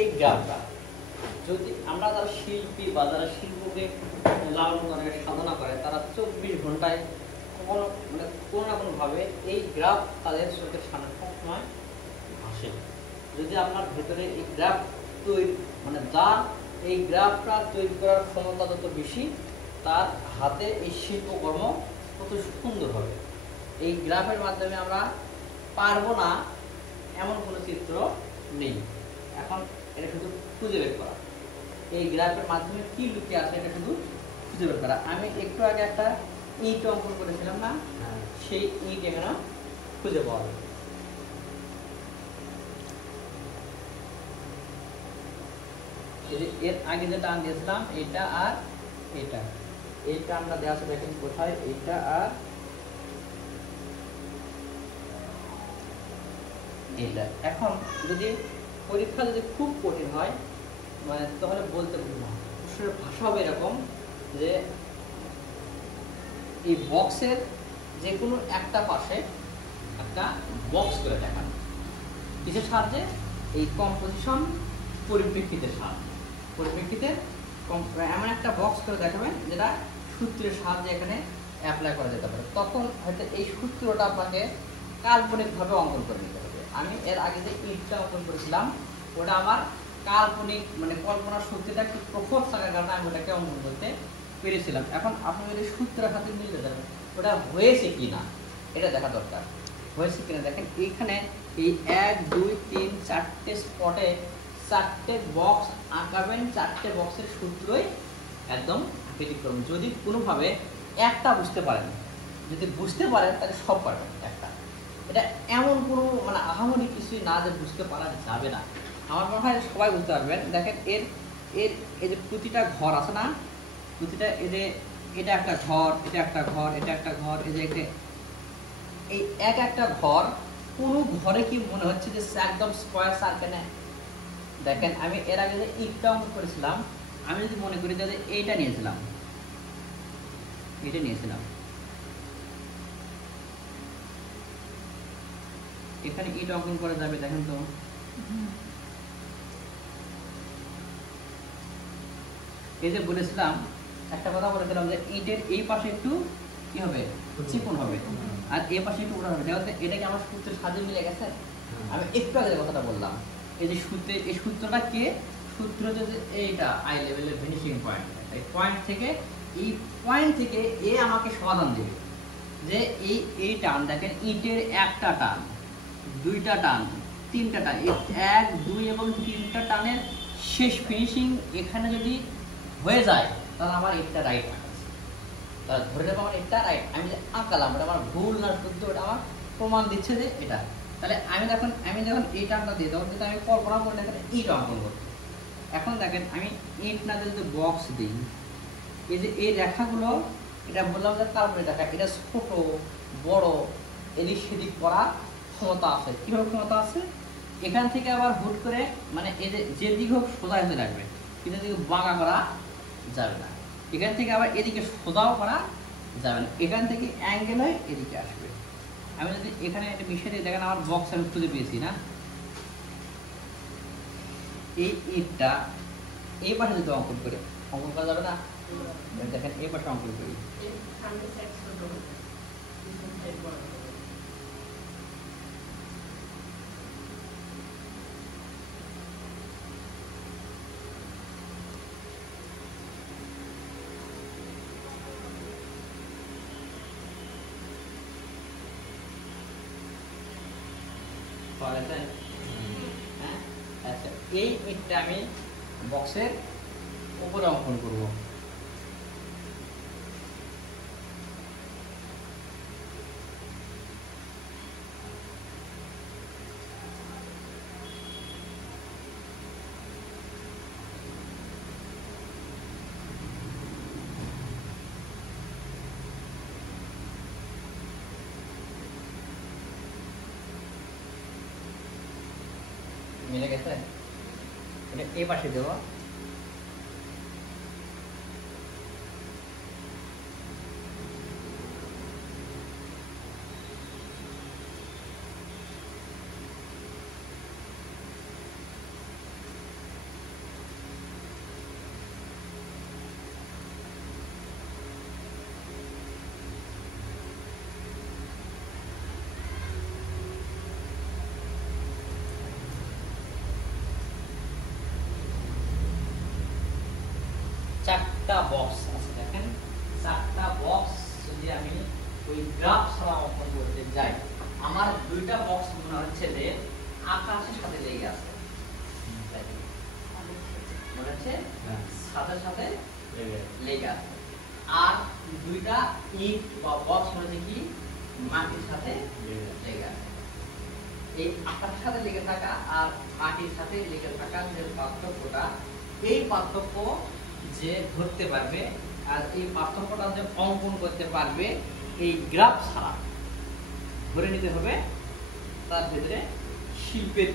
এই গ্রাফটা যদি আমরা যারা শিল্পী বা যারা শিল্পকে লালন করে সাধনা করে তারা 24 ঘন্টায় কোনো মানে কোনো না কোনোভাবে এই গ্রাফ তাদের চোখের সামনে সবসময় আসে। যদি আপনার ভেতরে এই গ্রাফ তৈরি মানে যার এই গ্রাফটা তৈরি করার ক্ষমতা যত বেশি তার হাতে এই শিল্পকর্ম তত সুন্দর হবে। এই গ্রাফের মাধ্যমে আমরা পারবো না এমন কোনো চিত্র নেই। এখন এটা শুধু খুঁজে বের করা, এই গ্রাফের মাধ্যমে কি লুকিয়ে আছে এটা শুধু খুঁজে বের করা। আমি একটু আগে একটা ইট অঙ্কন করেছিলাম না, সেই ইট এখানে খুঁজে পাওয়া যাবে। এর আগে যেটা টান দিয়েছিলাম এটা আর এটা, এই টানটা দেওয়া আছে দেখেন কোথায়, এটা আর এটা। এখন যদি পরীক্ষা যদি খুব কঠিন হয় মানে তাহলে বলতে পারবো না, প্রশ্নের ভাষা হবে এরকম যে এই বক্সের যে কোনো একটা পাশে একটা বক্স করে দেখান, কিসের সাহায্যে? এই কম্পোজিশন পরিপ্রেক্ষিতের সাহায্যে, পরিপ্রেক্ষিতের এমন একটা বক্স করে দেখাবেন যেটা সূত্রের সাহায্যে এখানে অ্যাপ্লাই করা যেতে পারে। তখন হয়তো এই সূত্রটা আপনাকে কাল্পনিকভাবে অঙ্কন করে নিতে হবে। আমি এর আগে যে ইটটা অঙ্কন করেছিলাম ওটা আমার কাল্পনিক মানে কল্পনার শক্তিটা একটু প্রখর থাকার কারণে আমি ওটাকে অঙ্কন করতে পেরেছিলাম। এখন আপনি যদি সূত্রের সাথে মিলতে যাবেন ওটা হয়েছে কি না এটা দেখা দরকার, হয়েছে কিনা। দেখেন এইখানে এই 1 2 3 4টে স্পটে 4টে বক্স আঁকাবেন, 4টে বক্সের সূত্রই একদম ব্যতিক্রম। যদি কোনোভাবে একটা বুঝতে পারেন, যদি বুঝতে পারেন তাহলে সব পারবেন একটা। এটা এমন কোনো মানে আহামরি কিছুই না যে বুঝতে পারা যাবে না, আমার মনে হয় সবাই বুঝতে পারবেন। দেখেন এর এর এই যে প্রতিটা ঘর আছে না, প্রতিটা এই যে এটা একটা ঘর, এটা একটা ঘর, এটা একটা ঘর, এই যে এই এক একটা ঘর, কোনো ঘরে কি মনে হচ্ছে যে একদম স্কোয়ার সার্কেলে? দেখেন আমি এর আগে যে ইটটা অঙ্কন করেছিলাম, আমি যদি মনে করি যে এইটা নিয়েছিলাম, এটা নিয়েছিলাম, এখানে ইট অঙ্কন করা যাবে। দেখেন তো এই যে বলেছিলাম একটা কথা বলেছিলাম যে ইটের এই পাশে একটু কি হবে, চিকন হবে, আর এই পাশে একটু উড়া হবে। দেখো এটা কি আমার সূত্রের সাথে মিলে গেছে? আমি একটু আগে কথাটা বললাম, এই যে সূত্রের এই সূত্রটা কে, সূত্র হচ্ছে এইটা আই লেভেলের ফিনিশিং পয়েন্ট। এই পয়েন্ট থেকে এই পয়েন্ট থেকে এ আমাকে সমাধান দেবে যে এই টান দেখেন ইটের একটা টান, দুইটা টান, তিনটা টান, এই 1 2 এবং 3টা টানের শেষ ফিনিশিং এখানে যদি হয়ে যায় তাহলে আমার এটা রাইট আছে, তাহলে ধরে নেবো আমার এটা রাইট। আমি যে আঁকালাম ওটা আমার ভুল না শুদ্ধ ওটা আমার প্রমাণ দিচ্ছে যে এটা। তাহলে আমি যখন এই টানটা দিই তখন কিন্তু আমি কল্পনা করে দেখেন ইট অঙ্কন করবো। এখন দেখেন আমি ইট না দিয়ে যদি বক্স দিই, এই যে এই রেখাগুলো এটা বললাম যে তারপরে দেখা এটা ছোট বড় এদিক সেদিক করার ক্ষমতা আছে। কীভাবে ক্ষমতা আছে? এখান থেকে আবার হুট করে মানে এই যে দিক হোক সোজা হতে লাগবে, কিন্তু এদিকে বাঁকা করা যাবে না। এখান থেকে আবার এদিকে সোজাও করা যাবে না, এখান থেকে অ্যাঙ্গেল হয়ে এদিকে আসবে। আমি যদি এখানে একটা বিষয় দিয়ে দেখেন আমার বক্স আমি খুঁজে পেয়েছি না, এই ইটটা এই পাশে যদি অঙ্কন করে অঙ্কন করা যাবে না? দেখেন এই পাশে অঙ্কন করি, হ্যাঁ আচ্ছা এই ইটটা আমি বক্সের উপরে অঙ্কন করব। মিলে গেছে? এটা এই পাশে দেবো, চারটা বক্স আছে, দেখেন চারটা বক্স যদি আমি ওই গ্রাফ ছাড়া অঙ্কন করতে যাই, আমার দুইটা বক্স মনে হচ্ছে যে আকাশের সাথে লেগে আছে, মনে হচ্ছে সাথে সাথে লেগে আছে। আর দুইটা ইট বা বক্স মনে হচ্ছে কি মাটির সাথে লেগে আছে। এই আকাশের সাথে লেগে থাকা আর মাটির সাথে লেগে থাকা যে পার্থক্যটা, এই পার্থক্য যে ধরতে পারবে আর এই পার্থক্যটা যে অঙ্কন করতে পারবে এই গ্রাফ ছাড়া, ধরে নিতে হবে তার ভিতরে শিল্পের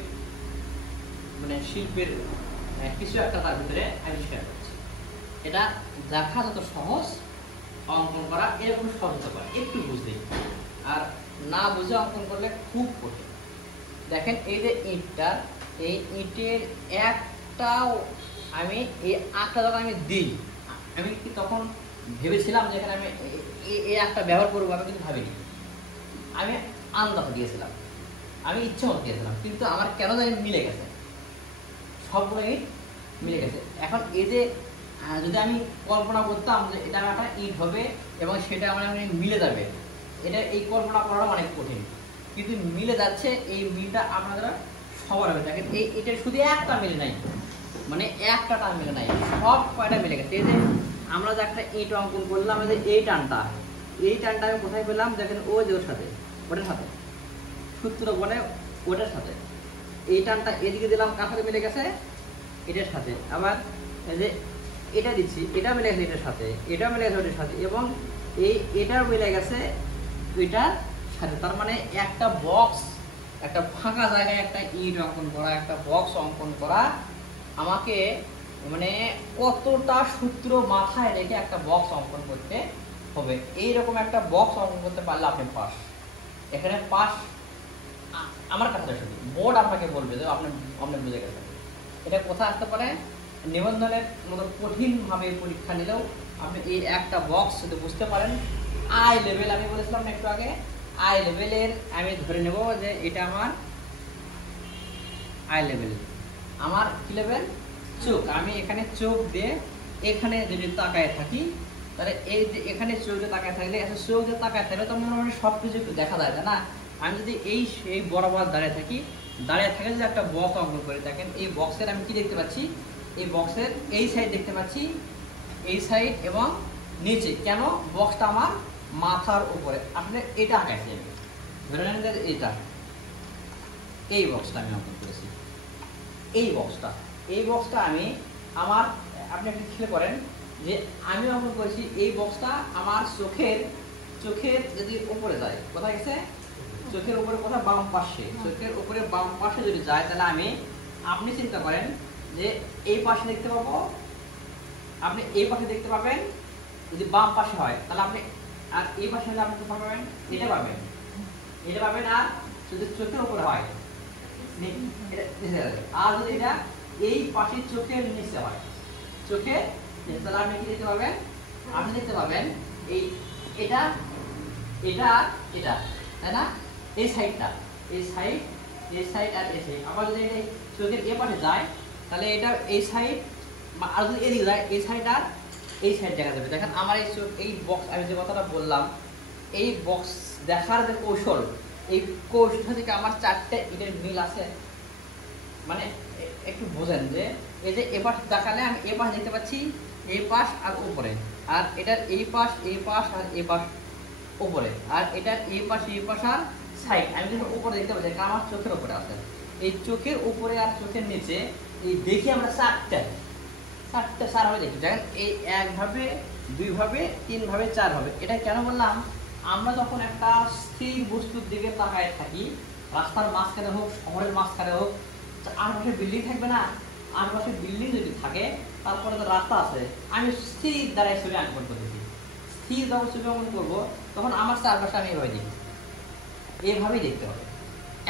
শিল্পের কিছু একটা তার ভিতরে আবিষ্কার করছে। এটা দেখা যত সহজ, অঙ্কন করা এরকম সহজ হতে পারে একটু বুঝলেই, আর না বুঝে অঙ্কন করলে খুব কঠিন। দেখেন এই যে ইটটা, এই ইটের একটাও আমি এই আটটা যখন আমি দিই, আমি কি তখন ভেবেছিলাম যে এখানে আমি এই একটা ব্যবহার করবো? আমি কিন্তু ভাবিনি, আমি আন্দাজ দিয়েছিলাম, আমি ইচ্ছে মতো দিয়েছিলাম, কিন্তু আমার কেন জানি মিলে গেছে, সবগুলো ইট মিলে গেছে। এখন এই যে যদি আমি কল্পনা করতাম যে এটা একটা ইট হবে এবং সেটা আমার মিলে যাবে, এটা এই কল্পনা করাটা অনেক কঠিন, কিন্তু মিলে যাচ্ছে। এই মিলটা আপনারা সবার হবে। দেখেন এই এটার শুধু একটা মিলে নাই, মানে একটা টান মিলে নাই, সব কয়টা মিলে গেছে। এই যে আমরা যে একটা ইট অঙ্কন করলাম, যে এই টানটা আমি কোথায় পেলাম? দেখেন ওই যে ওর সাথে, ওটার সাথে সূত্র বলে ওটার সাথে। এই টানটা এদিকে দিলাম, কার সাথে মিলে গেছে? এটার সাথে। আবার এই যে এটা দিচ্ছি, এটা মিলে গেছে এটার সাথে, এটা মিলে গেছে ওটার সাথে, এবং এটা মিলে গেছে ওইটার সাথে। তার মানে একটা বক্স, একটা ফাঁকা জায়গায় একটা ইট অঙ্কন করা, একটা বক্স অঙ্কন করা, আমাকে কতটা সূত্র মাথায় রেখে একটা বক্স অঙ্কন করতে হবে। এইরকম একটা বক্স অঙ্কন করতে পারলে আপনি পাস। এখানে পাস আমার কাছে শুধু বোর্ড আপনাকে বলবে যে আপনি বুঝে গেছেন। এটা কোথায় আসতে পারে? নিবন্ধনের মতো কঠিনভাবে পরীক্ষা নিলেও আপনি এই একটা বক্স যদি বুঝতে পারেন, আই লেভেল আমি বলেছিলাম না একটু আগে, আই লেভেলের আমি ধরে নেব যে এটা আমার আই লেভেল, আমার কি লেভেল? চোখ। আমি এখানে চোখ দিয়ে এখানে যদি তাকায় থাকি, তাহলে এই যে এখানে চোখ দিয়ে তাকায় থাকলে, চোখ দিয়ে তাকায় থাকলে তো মনে সব কিছু একটু দেখা যায় না। আমি যদি এই বরাবর দাঁড়িয়ে থাকি, দাঁড়িয়ে থাকে যদি একটা বক্স অঙ্কন করে, দেখেন এই বক্সের আমি কি দেখতে পাচ্ছি? এই বক্সের এই সাইড দেখতে পাচ্ছি, এই সাইড এবং নিচে। কেন? বক্সটা আমার মাথার উপরে। আপনি এটা আঁকাইছি, আমি ধরে নেন যে এইটা, এই বক্সটা আমি অঙ্কন করেছি। এই বক্সটা আমি আমার, আপনি একটা খেয়াল করেন যে আমি অঙ্কন করেছি এই বক্সটা আমার চোখের যদি উপরে যায়, কোথায় গেছে? চোখের উপরে কোথায়? বাম পাশে। চোখের উপরে বাম পাশে যদি যায়, তাহলে আপনি চিন্তা করেন যে এই পাশে দেখতে পাবো, আপনি এই পাশে দেখতে পাবেন। যদি বাম পাশে হয় তাহলে আপনি, আর এই পাশে হলে আপনি কোথায় পাবেন? এটা পাবেন। আর যদি চোখের উপরে হয়, আর যদি এটা এই পাশে চোখের নিচে হয়, তাহলে আপনি কি দেখতে পাবেন? আপনি দেখতে পাবেন এটা তাই না? এই সাইডটা, এই সাইড আর এই সাইড। আবার যদি এটা চোখের এ পাশে যায়, তাহলে এটা এই সাইড, আর যদি এদিকে যায় এই সাইড আর এই সাইড দেখা যাবে। দেখেন আমার এই বক্স, আমি যে কথাটা বললাম, এই বক্স দেখার যে কৌশল, এই কৌশল থেকে আমার চারটে ইটের মিল আছে। একটু বোঝেন যে এই যে এ পাশ দেখালে আমি এ পাশ দেখতে পাচ্ছি, এই পাশ আর উপরে, আর এটার এই পাশ আর এই পাশ উপরে, আর এটার এই পাশ আর সাইড আমি কিন্তু উপরে দেখতে পাচ্ছি, কারণ আমার চোখের উপরে আছে। এই চোখের উপরে আর চোখের নিচে এই দেখি আমরা চারভাবে দেখি। দেখেন এই একভাবে, দুইভাবে, তিনভাবে, চারভাবে। এটা কেন বললাম? আমরা যখন একটা স্থির বস্তুর দিকে তাকায় থাকি, রাস্তার মাঝখানে হোক, শহরের মাঝখানে হোক, আশেপাশে বিল্ডিং থাকবে না? আশেপাশে বিল্ডিং যদি থাকে, তারপরে তো রাস্তা আছে, আমি স্থির দ্বারাই ছবি অঙ্কন করতেছি। স্থির যখন ছবি অঙ্কন করবো, তখন আমার চারপাশে আমি এভাবে দেখি, এভাবেই দেখতে হবে।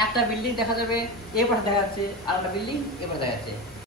একটা বিল্ডিং দেখা যাবে, এ পাশে দেখা যাচ্ছে, আর একটা বিল্ডিং এ পাশে দেখা যাচ্ছে।